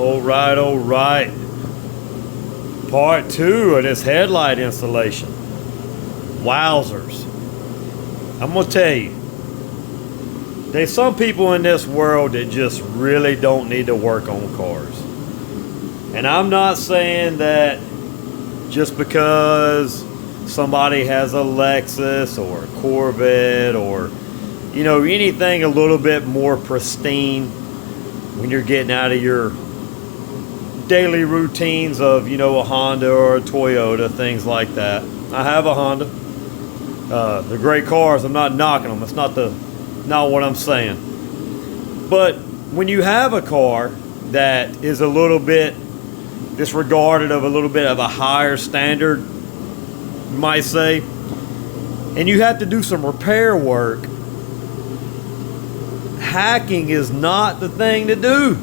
All right, all right. Part 2 of this headlight installation. Wowzers. I'm going to tell you, there's some people in this world that just really don't need to work on cars. And I'm not saying that just because somebody has a Lexus or a Corvette or, anything a little bit more pristine when you're getting out of your daily routines of, a Honda or a Toyota, things like that. I have a Honda. They're great cars. I'm not knocking them. That's not what I'm saying. But when you have a car that is a little bit disregarded of a little bit of a higher standard, you might say, and you have to do some repair work, hacking is not the thing to do.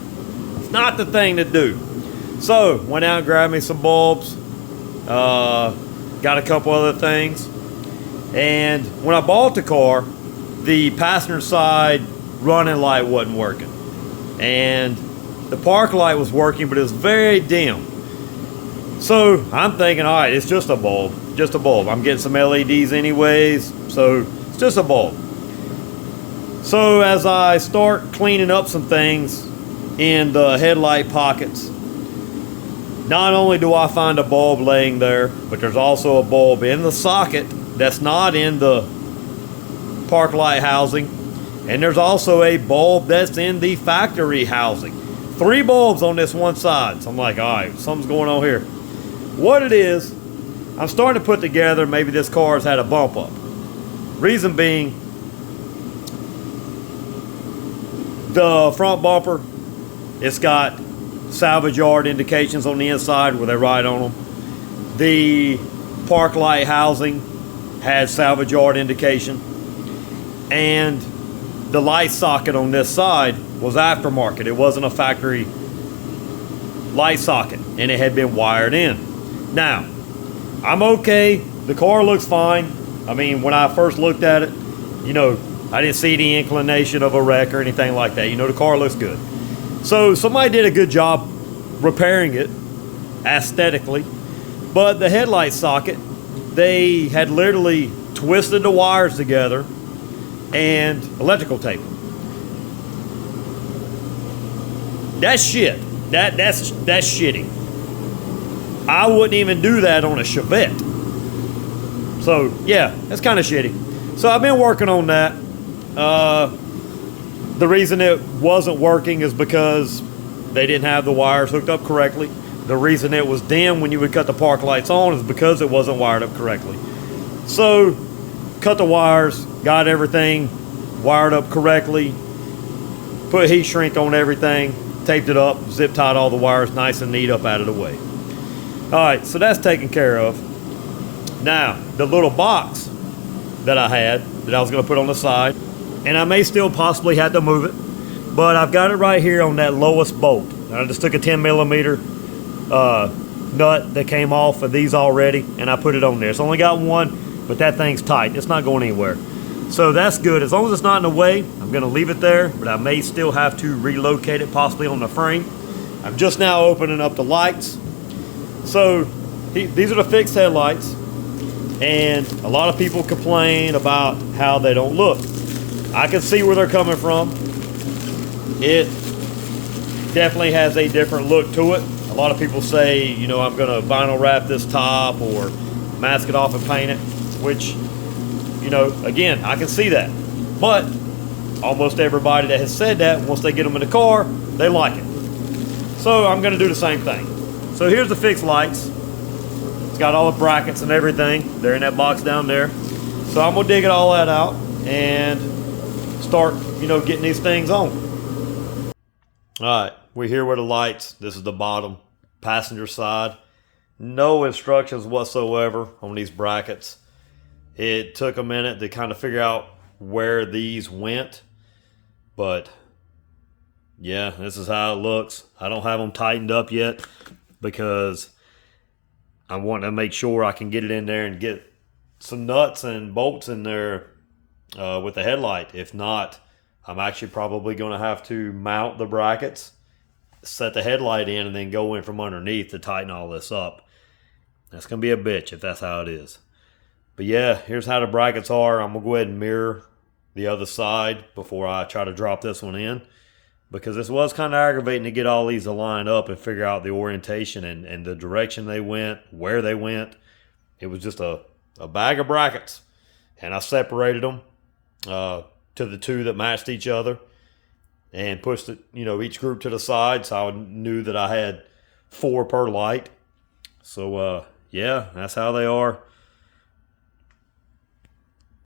It's not the thing to do. So, went out and grabbed me some bulbs, got a couple other things, and when I bought the car, the passenger side running light wasn't working, and the park light was working, but it was very dim. So I'm thinking, all right, it's just a bulb, I'm getting some LEDs anyways, so it's just a bulb. So as I start cleaning up some things in the headlight pockets, not only do I find a bulb laying there, but there's also a bulb in the socket that's not in the park light housing, and there's also a bulb that's in the factory housing. 3 bulbs on this one side. So I'm like, all right, something's going on here. What it is, I'm starting to put together maybe this car's had a bump up. Reason being, the front bumper, it's got salvage yard indications on the inside where they write on them. The park light housing had salvage yard indication, and the light socket on this side was aftermarket. It wasn't a factory light socket, and it had been wired in. Now, I'm okay. The car looks fine. I mean, when I first looked at it, I didn't see any inclination of a wreck or anything like that. The car looks good. So somebody did a good job repairing it aesthetically, but the headlight socket, they had literally twisted the wires together and electrical tape them. That's shit. That's shitty. I wouldn't even do that on a Chevette. So yeah, that's kind of shitty. So I've been working on that. The reason it wasn't working is because they didn't have the wires hooked up correctly. The reason it was dim when you would cut the park lights on is because it wasn't wired up correctly. So, cut the wires, got everything wired up correctly, put heat shrink on everything, taped it up, zip tied all the wires nice and neat up out of the way. Alright, so that's taken care of. Now, the little box that I had, that I was going to put on the side, and I may still possibly have to move it, but I've got it right here on that lowest bolt. I just took a 10 millimeter nut that came off of these already, and I put it on there. It's only got one, but that thing's tight. It's not going anywhere. So that's good. As long as it's not in the way, I'm going to leave it there, but I may still have to relocate it possibly on the frame. I'm just now opening up the lights. So these are the fixed headlights, and a lot of people complain about how they don't look. I can see where they're coming from. It definitely has a different look to it. A lot of people say, I'm going to vinyl wrap this top or mask it off and paint it, which, again, I can see that. But almost everybody that has said that, once they get them in the car, they like it. So I'm going to do the same thing. So here's the fixed lights. It's got all the brackets and everything. They're in that box down there. So I'm going to dig it all that out and start, getting these things on. All right, we're here with the lights. This is the bottom passenger side. No instructions whatsoever on these brackets. It took a minute to kind of figure out where these went, but yeah, this is how it looks. I don't have them tightened up yet because I'm wanting to make sure I can get it in there and get some nuts and bolts in there with the headlight. If not, I'm actually probably going to have to mount the brackets set the headlight in and then go in from underneath to tighten all this up. That's going to be a bitch if that's how it is. But yeah, here's how the brackets are. I'm going to go ahead and mirror the other side before I try to drop this one in, because this was kind of aggravating to get all these to line up and figure out the orientation and the direction they went, where they went. It was just a bag of brackets. And I separated them to the two that matched each other and pushed it, each group to the side, so I knew that I had 4 per light. So yeah, that's how they are.